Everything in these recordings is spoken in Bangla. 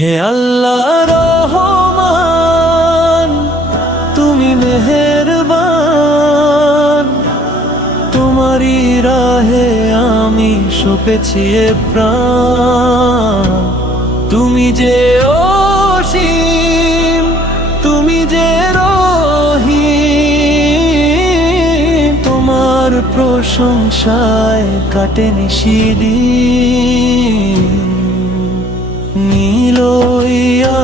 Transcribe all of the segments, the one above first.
হে আল্লাহ রহমান, তুমি মেহেরবান। তোমারই রাহে আমি সঁপেছি এ প্রাণ। তুমি যে অসীম, তুমি যে রহিম, তোমার প্রশংসায় কাটে নিশিদিন। নীল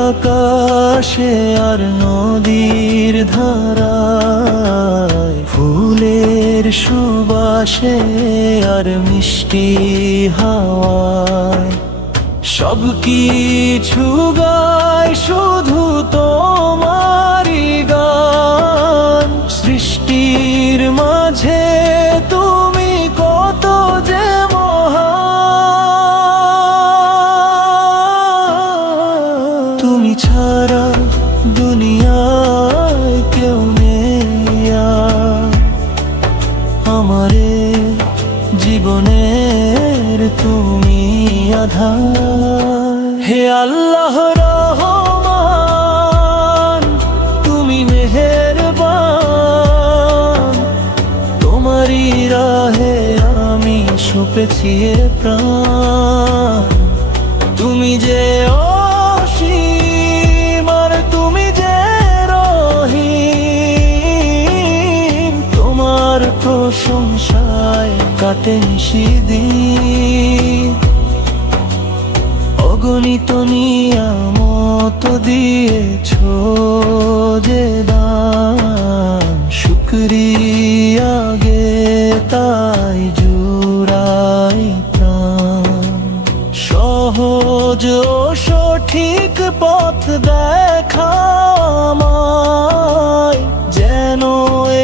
আকাশে আর নদীর ধারায়, ফুলের সুবাসে আর মিষ্টি হাওয়ায়, সব কিছু গায় শুধু তোমারই গান। সৃষ্টির মাঝে তুমি কত যে মহান। তুমি ছাড়া দুনিয়ায় কেউ নেই আর। আমারে জীবনের তুমি আধার। হে আল্লাহ রহমান, তুমি মেহেরবান। তোমারই রাহে আমি সঁপেছি এ প্রাণ। তুমি যে অসীম আর তুমি যে রহিম, তোমার প্রশংসায় কাটে নিশিদিন। অগণিত নিয়ামত দিয়েছো যে দান, শুকরিয়া গে তাই জুড়াই প্রাণ। সহজ ও সঠিক পথ দেখামায়, যেন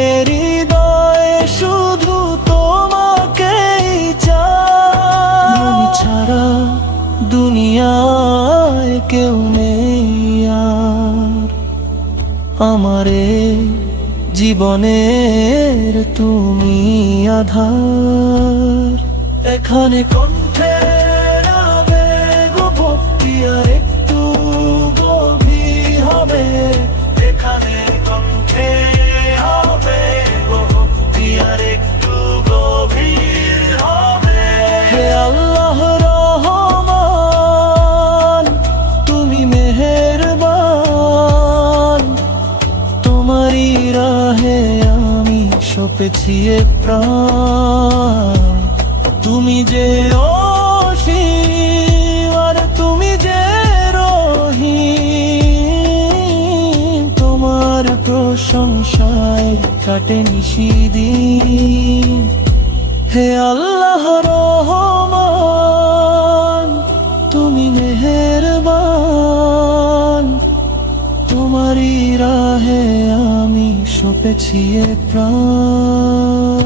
এ হৃদয়ে শুধু তোমাকেই চায়। তুমি ছাড়া দুনিয়ায় কেউ নেই আর। আমারে জীবনের তুমি আধার। এখানে কণ্ঠের আবেগ ও ভক্তি আর একটু গভীর হবে। এখানে কণ্ঠে আবেগ ও ভক্তি আর একটু গভীর হবে। হে আল্লাহ রহমান, তুমি মেহেরবান। তোমারই রাহে আমি সঁপেছি এ প্রাণ। তুমি যে অসীম আর তুমি যে রহিম, তোমার প্রশংসায় কাটে নিশিদিন। হে আল্লাহ রহমান, তুমি মেহেরবান। তোমারই রাহে আমি সঁপেছি এ প্রাণ।